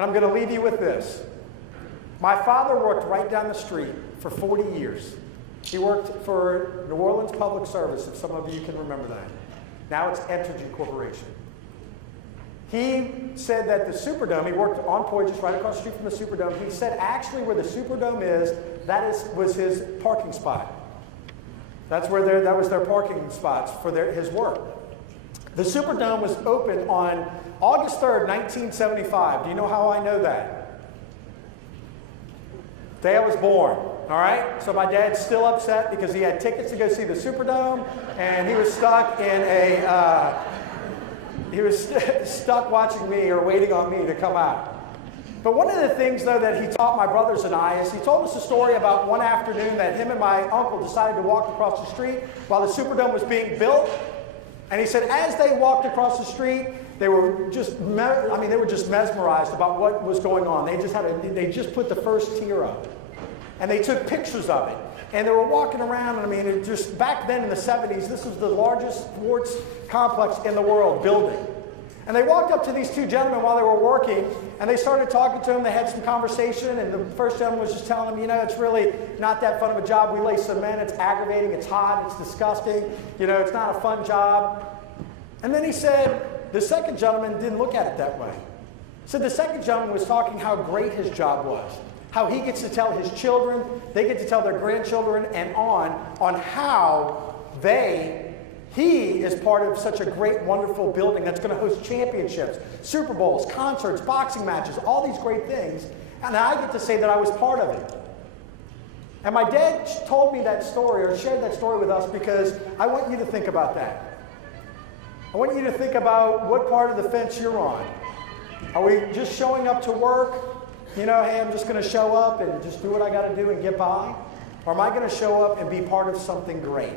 And I'm going to leave you with this. My father worked right down the street for 40 years. He worked for New Orleans Public Service, if some of you can remember that. Now it's Entergy Corporation. He said that the Superdome, he worked on Poy, just right across the street from the Superdome. He said actually where the Superdome is, was his parking spot. That was their parking spots for his work. The Superdome was opened on August 3rd, 1975. Do you know how I know that? Day I was born, all right? So my dad's still upset because he had tickets to go see the Superdome, and he was stuck in stuck watching me or waiting on me to come out. But one of the things, though, that he taught my brothers and I is he told us a story about one afternoon that him and my uncle decided to walk across the street while the Superdome was being built. And he said as they walked across the street, they were just mesmerized about what was going on. They just put the first tier up. And they took pictures of it. And they were walking around, and back then in the 70s, this was the largest sports complex in the world, building. And they walked up to these two gentlemen while they were working, and they started talking to them. They had some conversation, and the first gentleman was just telling them, it's really not that fun of a job. We lay cement, it's aggravating, it's hot, it's disgusting, it's not a fun job. And then he said, the second gentleman didn't look at it that way. So the second gentleman was talking how great his job was, how he gets to tell his children, they get to tell their grandchildren, and on how he is part of such a great, wonderful building that's going to host championships, Super Bowls, concerts, boxing matches, all these great things. And I get to say that I was part of it. And my dad told me that story, or shared that story with us, because I want you to think about that. I want you to think about what part of the fence you're on. Are we just showing up to work? Hey, I'm just going to show up and just do what I got to do and get by? Or am I going to show up and be part of something great?